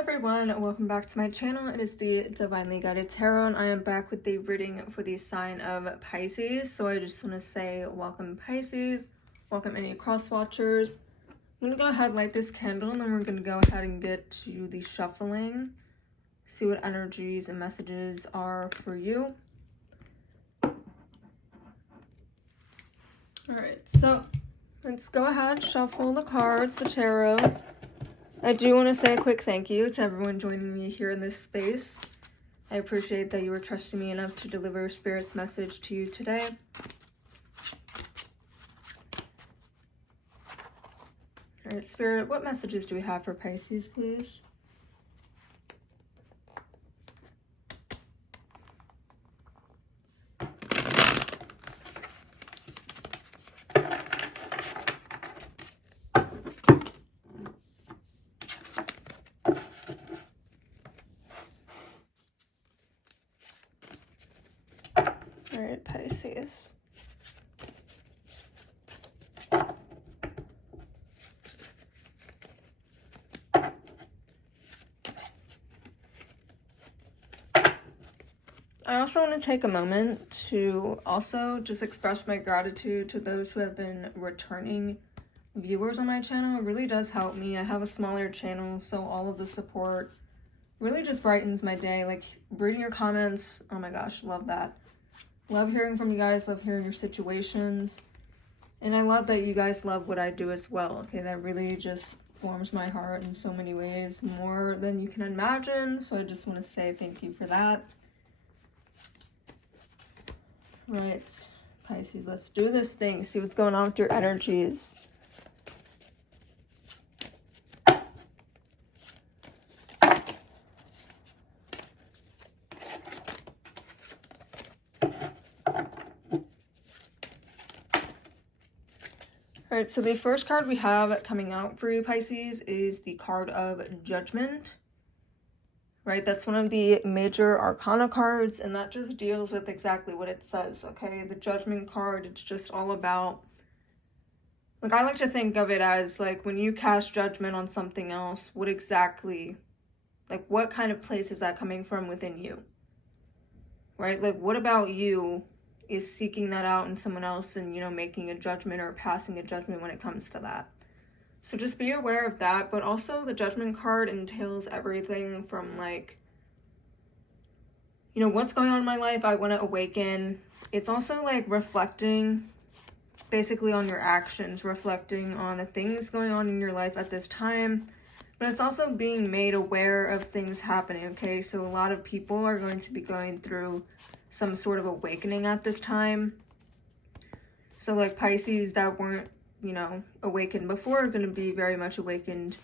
everyone, welcome back to my channel. It is the Divinely Guided Tarot, and I am back with the reading for the sign of Pisces. So I just want to say welcome Pisces, welcome any cross watchers. I'm going to go ahead and light this candle, and then we're going to go ahead and get to the shuffling, see what energies and messages are for you. Alright, so let's go ahead, shuffle the cards, the tarot. I do want to say a quick thank you to everyone joining me here in this space. I appreciate that you were trusting me enough to deliver Spirit's message to you today. Alright, Spirit, what messages do we have for Pisces, please? Alright, Pisces. I also want to take a moment to also just express my gratitude to those who have been returning viewers on my channel. It really does help me. I have a smaller channel, so all of the support really just brightens my day. Like, reading your comments, oh my gosh, love that. Love hearing from you guys, love hearing your situations. And I love that you guys love what I do as well, okay? That really just warms my heart in so many ways, more than you can imagine. So I just want to say thank you for that. Right, Pisces, let's do this thing. See what's going on with your energies. Alright, so the first card we have coming out for you, Pisces, is the card of Judgment. Right, that's one of the major arcana cards, and that just deals with exactly what it says, okay? The Judgment card, it's just all about, like, I like to think of it as, like, when you cast judgment on something else, what exactly, like, what kind of place is that coming from within you? Right, like, what about you is seeking that out in someone else and, you know, making a judgment or passing a judgment when it comes to that. So just be aware of that, but also the Judgment card entails everything from, like, you know, what's going on in my life, I want to awaken. It's also like reflecting basically on your actions, reflecting on the things going on in your life at this time, but it's also being made aware of things happening, okay? So a lot of people are going to be going through some sort of awakening at this time. So like Pisces that weren't, you know, awakened before are going to be very much awakened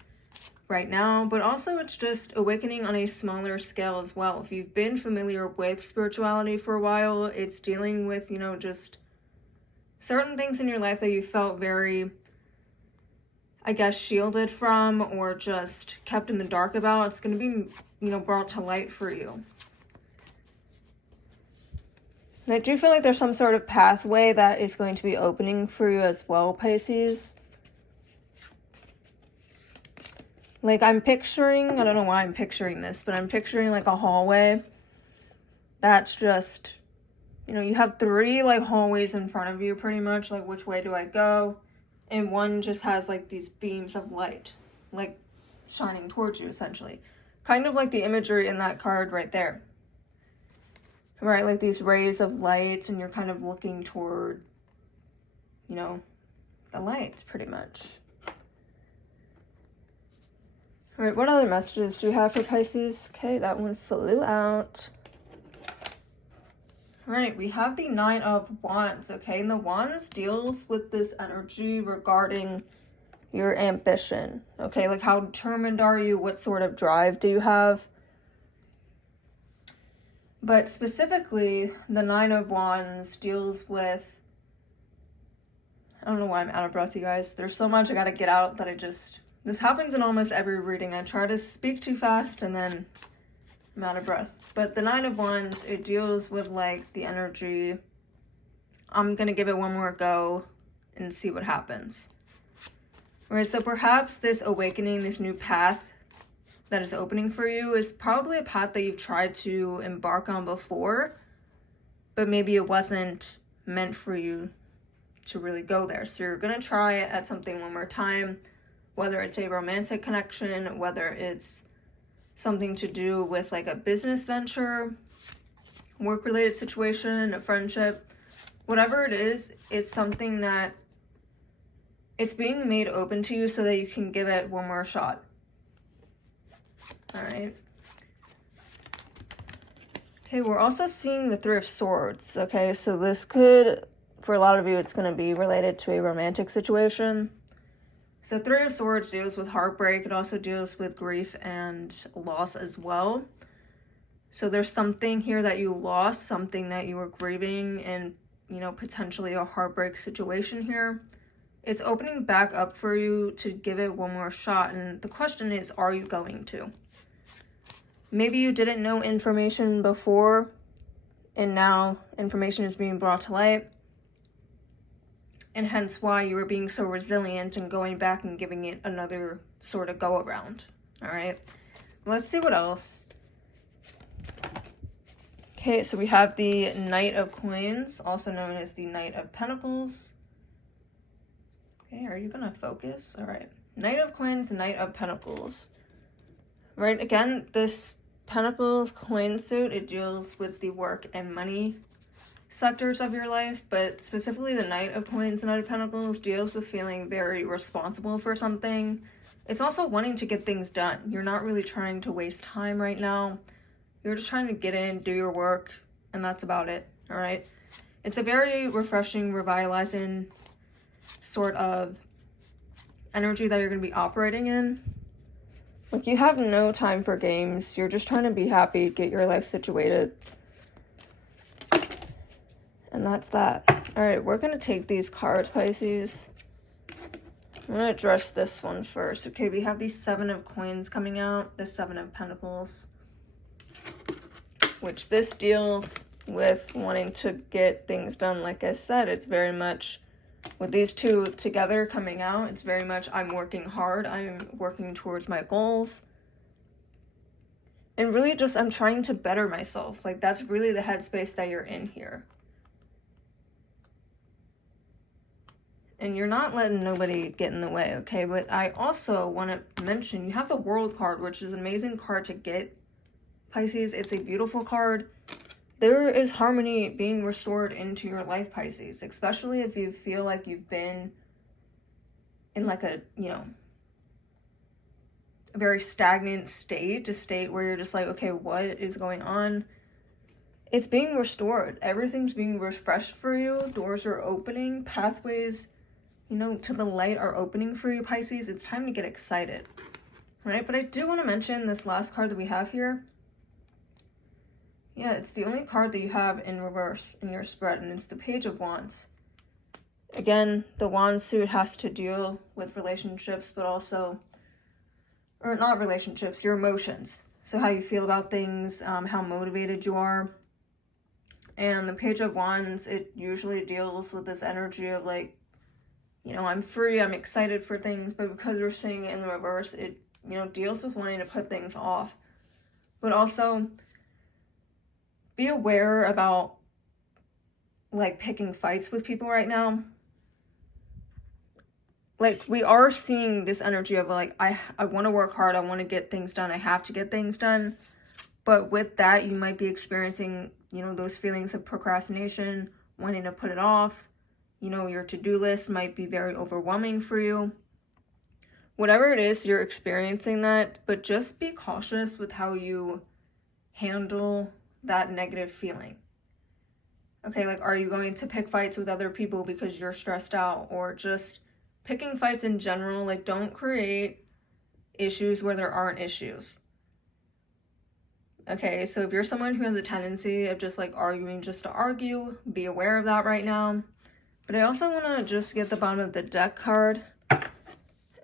right now, but also it's just awakening on a smaller scale as well. If you've been familiar with spirituality for a while, it's dealing with, you know, just certain things in your life that you felt very, I guess, shielded from or just kept in the dark about. It's going to be, you know, brought to light for you. And I do feel like there's some sort of pathway that is going to be opening for you as well, Pisces. Like, I'm picturing, I don't know why I'm picturing this, but I'm picturing like a hallway that's just, you know, you have 3 like hallways in front of you pretty much, like which way do I go? And one just has like these beams of light, like shining towards you essentially. Kind of like the imagery in that card right there. Right, like these rays of light, and you're kind of looking toward, you know, the lights pretty much. All right, what other messages do you have for Pisces? Okay, that one flew out. All right, we have the 9 of Wands, okay? And the Wands deals with this energy regarding your ambition, okay? Like, how determined are you? What sort of drive do you have? But specifically, the 9 of Wands deals with, I don't know why I'm out of breath, you guys. There's so much I gotta get out that this happens in almost every reading. I try to speak too fast and then I'm out of breath. But the 9 of Wands, it deals with like the energy. I'm gonna give it one more go and see what happens. All right, so perhaps this awakening, this new path that is opening for you is probably a path that you've tried to embark on before, but maybe it wasn't meant for you to really go there. So you're gonna try it at something one more time, whether it's a romantic connection, whether it's something to do with like a business venture, work-related situation, a friendship, whatever it is, it's something that it's being made open to you so that you can give it one more shot. All right. Okay, we're also seeing the Three of Swords. Okay, so this could, for a lot of you, it's going to be related to a romantic situation. So Three of Swords deals with heartbreak. It also deals with grief and loss as well. So there's something here that you lost, something that you were grieving, and, you know, potentially a heartbreak situation here. It's opening back up for you to give it one more shot. And the question is, are you going to? Maybe you didn't know information before, and now information is being brought to light. And hence why you were being so resilient and going back and giving it another sort of go around. All right. Let's see what else. Okay, so we have the Knight of Coins, also known as the Knight of Pentacles. Okay, are you gonna focus? All right. Knight of Coins, Knight of Pentacles. Right, again, this Pentacles coin suit, it deals with the work and money sectors of your life, but specifically the Knight of Coins, Knight of Pentacles deals with feeling very responsible for something. It's also wanting to get things done. You're not really trying to waste time right now. You're just trying to get in, do your work, and that's about it, all right? It's a very refreshing, revitalizing sort of energy that you're going to be operating in. Like, you have no time for games. You're just trying to be happy, get your life situated. And that's that. All right, we're going to take these cards, Pisces. I'm going to address this one first. Okay, we have these Seven of Coins coming out, the Seven of Pentacles, which this deals with wanting to get things done. Like I said, it's very much, with these two together coming out, it's very much I'm working hard, I'm working towards my goals. And really just I'm trying to better myself. Like, that's really the headspace that you're in here. And you're not letting nobody get in the way, okay? But I also want to mention, you have the World card, which is an amazing card to get, Pisces. It's a beautiful card. There is harmony being restored into your life, Pisces, especially if you feel like you've been in like a, you know, a very stagnant state, a state where you're just like, okay, what is going on? It's being restored. Everything's being refreshed for you. Doors are opening. Pathways, you know, to the light are opening for you, Pisces. It's time to get excited, right? But I do want to mention this last card that we have here. Yeah, it's the only card that you have in reverse in your spread, and it's the Page of Wands. Again, the Wand suit has to deal with relationships, but also, or not relationships, your emotions. So how you feel about things, how motivated you are. And the Page of Wands, it usually deals with this energy of like, you know, I'm free, I'm excited for things, but because we're seeing it in the reverse, it, you know, deals with wanting to put things off. But also, be aware about, like, picking fights with people right now. Like, we are seeing this energy of, like, I want to work hard, I want to get things done, I have to get things done. But with that, you might be experiencing, you know, those feelings of procrastination, wanting to put it off. You know, your to-do list might be very overwhelming for you. Whatever it is, you're experiencing that, but just be cautious with how you handle that negative feeling. Okay, like, are you going to pick fights with other people because you're stressed out, or just picking fights in general? Like, don't create issues where there aren't issues. Okay, so if you're someone who has a tendency of just like arguing just to argue, be aware of that right now. But I also want to just get the bottom of the deck card.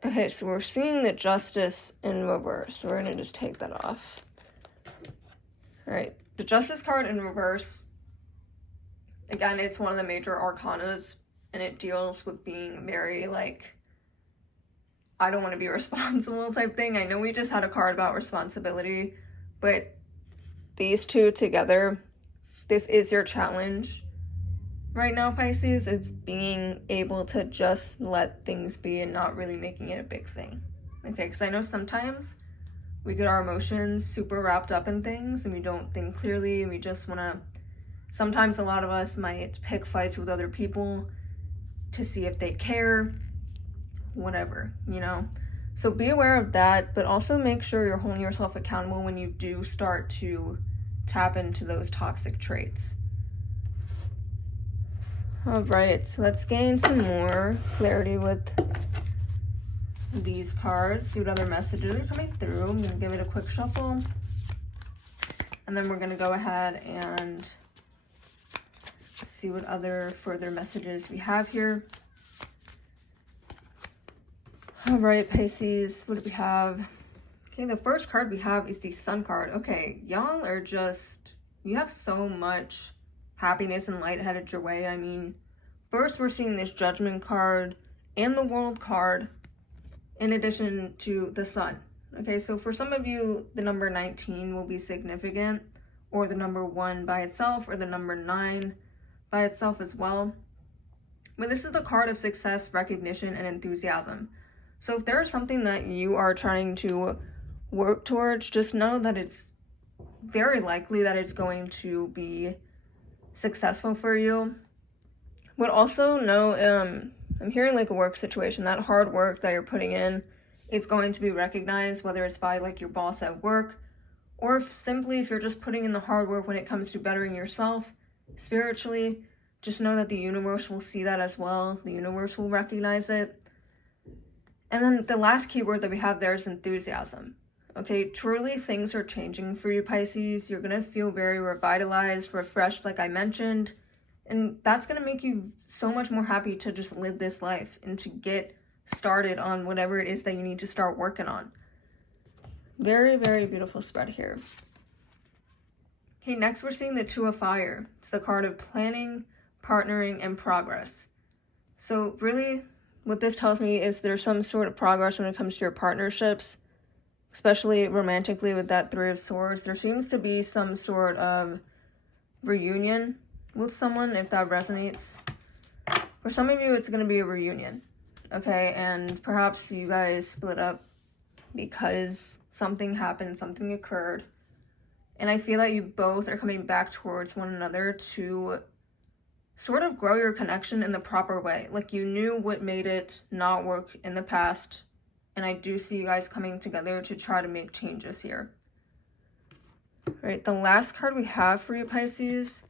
Okay, so we're seeing the Justice in reverse. So we're going to just take that off. All right, the Justice card in reverse. Again, it's one of the major arcanas, and it deals with being very, like, I don't want to be responsible type thing. I know we just had a card about responsibility, but these two together, this is your challenge right now, Pisces. It's being able to just let things be and not really making it a big thing. Okay, because I know sometimes we get our emotions super wrapped up in things and we don't think clearly, and we just want to, sometimes a lot of us might pick fights with other people to see if they care, whatever, you know? So be aware of that, but also make sure you're holding yourself accountable when you do start to tap into those toxic traits. All right, so let's gain some more clarity with these cards. See what other messages are coming through. I'm going to give it a quick shuffle. And then we're going to go ahead and see what other further messages we have here. All right, Pisces, what do we have? Okay, the first card we have is the Sun card. Okay, y'all are just, you have so much happiness and light headed your way. I mean, first we're seeing this Judgment card and the World card in addition to the Sun. Okay, so for some of you, the number 19 will be significant, or the number 1 by itself, or the number 9 by itself as well. But this is the card of success, recognition, and enthusiasm. So if there is something that you are trying to work towards, just know that it's very likely that it's going to be successful for you. But also know, I'm hearing like a work situation, that hard work that you're putting in, it's going to be recognized, whether it's by like your boss at work, or simply if you're just putting in the hard work when it comes to bettering yourself spiritually. Just know that the universe will see that as well. The universe will recognize it. And then the last keyword that we have there is enthusiasm. Okay, truly things are changing for you, Pisces. You're going to feel very revitalized, refreshed, like I mentioned. And that's going to make you so much more happy to just live this life and to get started on whatever it is that you need to start working on. Very, very beautiful spread here. Okay, next we're seeing the Two of Fire. It's the card of planning, partnering, and progress. So really, what this tells me is there's some sort of progress when it comes to your partnerships, especially romantically with that Three of Swords. There seems to be some sort of reunion with someone, if that resonates. For some of you, it's going to be a reunion, okay? And perhaps you guys split up because something happened, something occurred. And I feel that you both are coming back towards one another to sort of grow your connection in the proper way. Like you knew what made it not work in the past. And I do see you guys coming together to try to make changes here. All right, the last card we have for you, Pisces,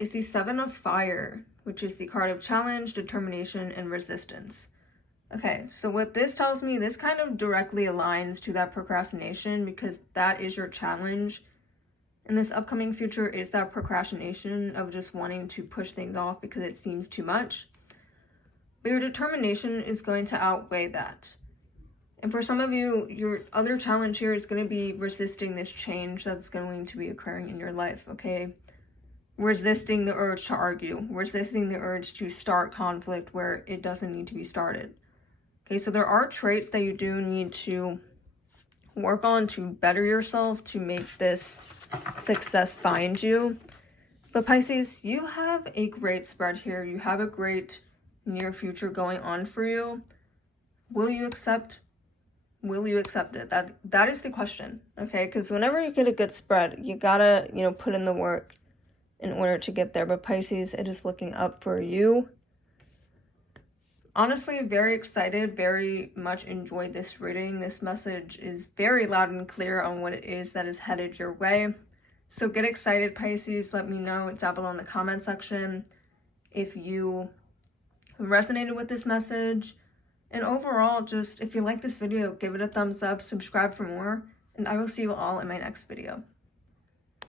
is the Seven of Fire, which is the card of challenge, determination, and resistance. Okay, so what this tells me, this kind of directly aligns to that procrastination, because that is your challenge in this upcoming future, is that procrastination of just wanting to push things off because it seems too much. But your determination is going to outweigh that. And for some of you, your other challenge here is going to be resisting this change that's going to be occurring in your life, okay? Resisting the urge to argue, resisting the urge to start conflict where it doesn't need to be started. Okay, so there are traits that you do need to work on to better yourself, to make this success find you. But Pisces, you have a great spread here. You have a great near future going on for you. Will you accept? Will you accept it? That is the question, okay? Because whenever you get a good spread, you gotta, put in the work in order to get there. But Pisces, it is looking up for you. Honestly, very excited, very much enjoyed this reading. This message is very loud and clear on what it is that is headed your way. So get excited, Pisces. Let me know down below in the comment section if you resonated with this message. And overall, just if you like this video, give it a thumbs up, subscribe for more, and I will see you all in my next video.